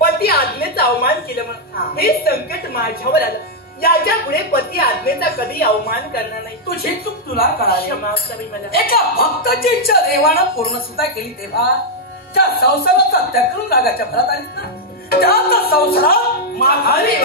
पती आज्ञेचा अवमान केलं म्हणून हे संकट माझ्यावर आलं. याच्या पुढे पती आज्ञेचा कधी अवमान करणार नाही. तुझी चूक तुला कळाली. क्षमा करावी मला. एका भक्ताची इच्छा देवानं पूर्ण सुद्धा केली तेव्हा त्या संसाराचा त्याग करून रागाच्या भरात आलीस ना, त्याच संसारात माघारी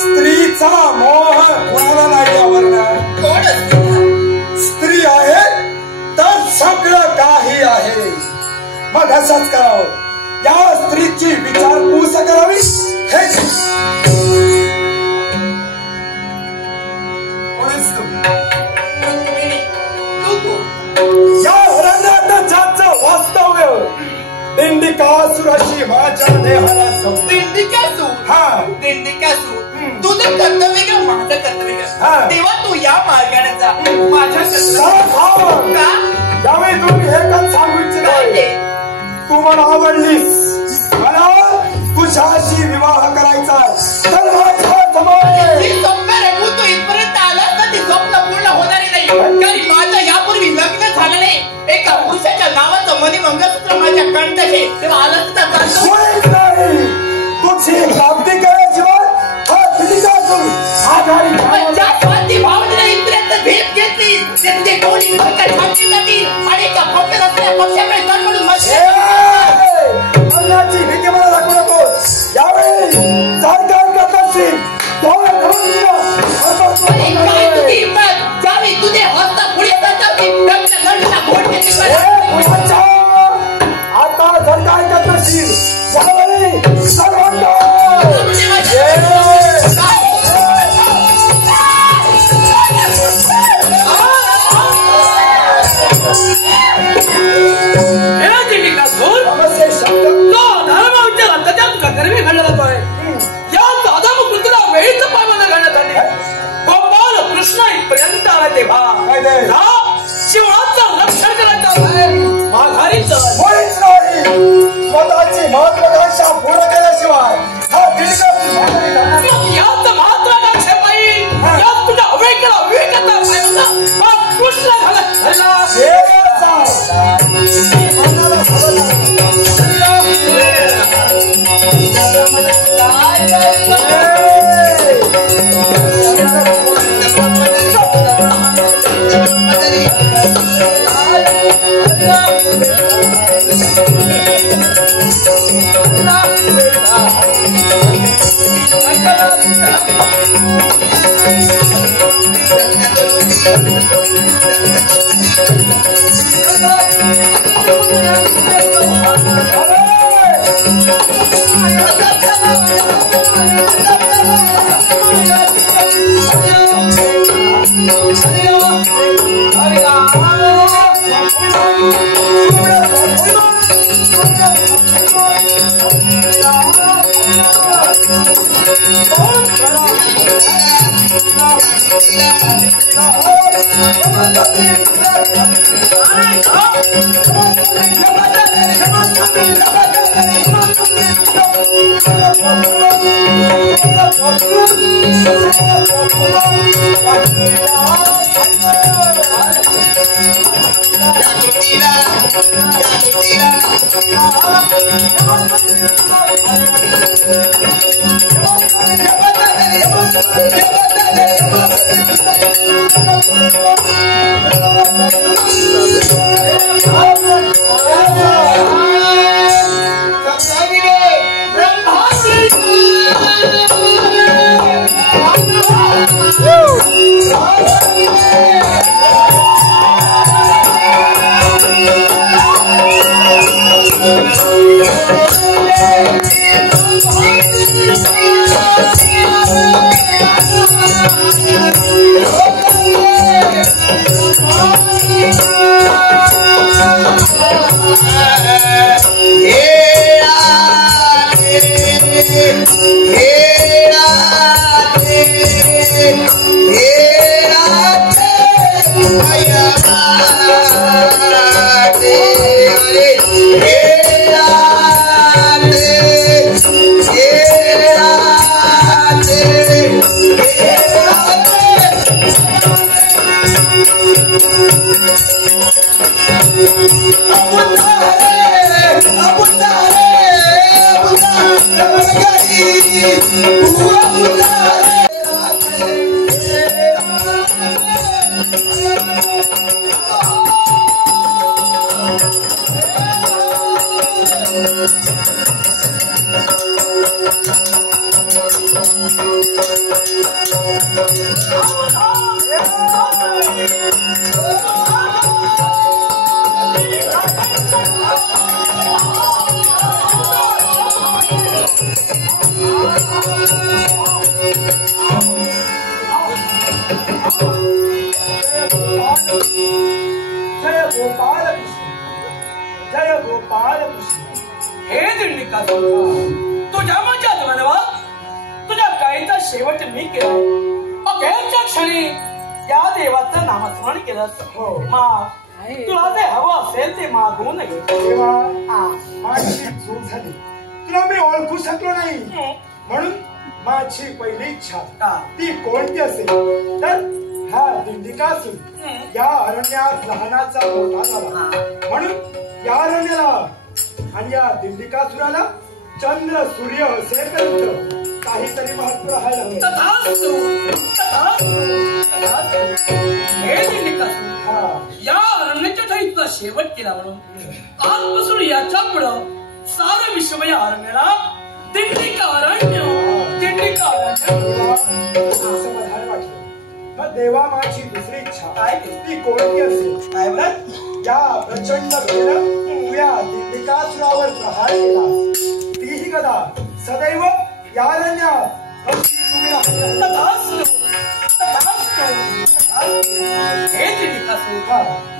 स्त्रीचा मोह कोणाला नाही आवडणार. स्त्री आहे तर सगळं काही आहे. मग असंच करावं. या स्त्रीची विचारपूस करावी. हे कोणीच या रंगात ज्याचं वास्तव्य दिंडिकासुराशी माझ्या देहाला दिंडिकासूर. हा दिंडिकासूर तुझं कर्तव्य का माझं कर्तव्य हा. का तेव्हा तू या मार्गाने जा. माझ्या कर्तव्य का यावेळी तुम्ही एकच सांगू इच्छित तू मला आवडलीस. मला तुझ्याशी विवाह करायचा तर माझ्या स्वप्न रंगू तू इथपर्यंत आलास तर ते स्वप्न पूर्ण होणारे नाही. कारण माझं यापूर्वी लग्न झालं नाही. एका पुरुषाच्या नावाचं मनी मंगळसूत्र माझ्या कंठाशी तेव्हा आलास तर तुझी प्राप्ती करायशिवाय हा दिल्लीपासून आघाडी ज्या स्वाती भावनेला इथपर्यंत भेट घेतली ते तुझे कोणी भरकट छाती जातील आणि एका फक्त असलेल्या पक्षाकडे तर म्हणून मरणाची भीती मला दाखवू नकोस. यावेळी सरकार करत असतील काय तुझी हिंमत ज्यावेळी तुझे हस्ता पुढे जातात की त्यांच्या लढण्याला घोट घेते. आता जर काय करत असतील यावेळी सर्वांना कर्मी घडला जातोय. या दादा पुत्र वेळीच पायवाना घडण्यात आली. गोपाल कृष्ण इथपर्यंत आला तेव्हा शिवणाचं रक्षण करायचं माघारीच स्वतःची महत्वाकांक्षा पूर्ण केल्याशिवाय हा यात महत्वाकांक्षा पाहिजे. यात तुझ्या अवेकेला विवेकाचा पायवाना कृष्ण घाला. Yeah. चंद्र सूर्य असेपर्यंत काहीतरी महत्व राहायला या अरण्याच्या ठाई तुला शेवट केला म्हणून आजपासून याच्या पुढं सारं विश्व या अरण्याला दिंडिका अरण्य समाधान वाटलं. मग देवा माझी दुसरी इच्छा काय ती कोणती असेल? या प्रचंड वेळेला तू या दिंडिकासुरावर प्रहार केला. तीही गदा सदैव या अरण्यात अशी तुम्ही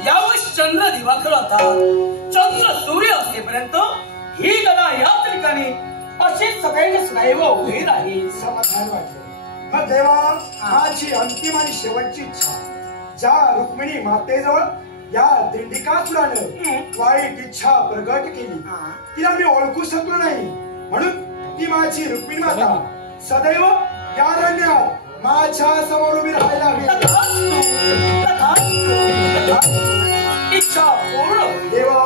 यावर चंद्र दिवाकर होता. चंद्र सूर्य असेपर्यंत ही गदा याच ठिकाणी अशी सदैव उभी राहील. समाधान वाटलं. मग देवा माझी अंतिम आणि शेवटची इच्छा ज्या रुक्मिणी मातेजवळ या दिंडिकासुरानं वाईट इच्छा प्रगट केली तिला मी ओळखू शकलो नाही म्हणून ती माझी रुक्मिणी माता सदैव या अरण्यात माझ्या समोर उभी राहायला हवी. इच्छा पूर्ण. देवा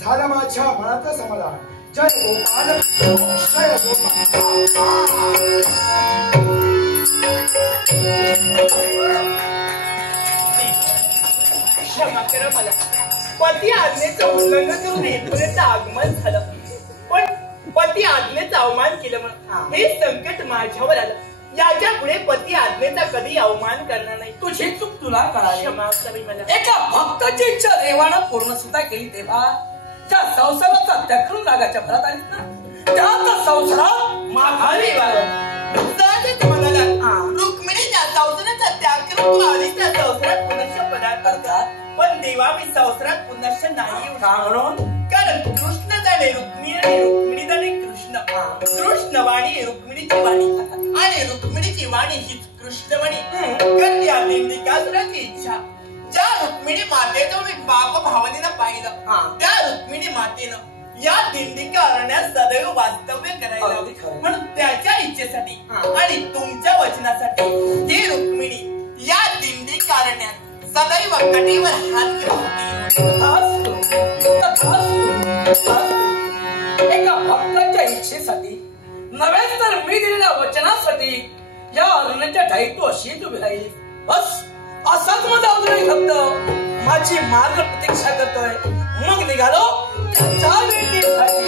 झालं माझ्या मनाचं समाधान. जय गोपाल जय मला पती आज्ञेचं उल्लंघन करून इथपर्यंत आगमन झालं पण पती आज्ञेचं अवमान केलं म्हणून हे संकट माझ्यावर आलं. याच्या पुढे पती आज्ञेचा कधी अवमान करणार नाही. तुझी चूक तुला कळाली. क्षमा करावी मला. एका भक्ताची इच्छा देवानं पूर्ण सुद्धा केली तेव्हा त्या संसाराचा त्याग करून रागाच्या भरात आलीस ना त्याचा संसार माघारी रुक्मिणीच्या संसाराचा त्याग करून तू आलीस त्या संसारात पुनश्च पदार्थ करतात पण देवा मी संसारात पुनश्च नाही म्हणून कारण कृष्ण जाणे रुक्मिणी आणि रुक्मिणी जाणे कृष्ण. कृष्ण वाणी रुक्मिणीची वाणी आणि रुक्मिणीची वाणी हीच कृष्णवाणी. कारण या दिंडिकासुराची इच्छा ज्या रुक्मिणी मातेचं मी बाप भावनेनं पाहिलं त्या रुक्मिणी मातेनं या दिंडिका अरण्यात सदैव वास्तव्य करायला म्हणून त्याच्या इच्छेसाठी आणि तुमच्या वचनासाठी ही रुक्मिणी या दिंडिका अरण्यात सदैव कटीवर हात घेऊन एका भक्ताच्या इच्छेसाठी नव्हे तर मी दिलेल्या वचनासाठी या अरुणाच्या ढाईत अशीच उभी राहील. बस असाच माझा अजूनही फक्त माझी मार्ग प्रतीक्षा करतोय. मग निघालो त्याच्या भेटीसाठी.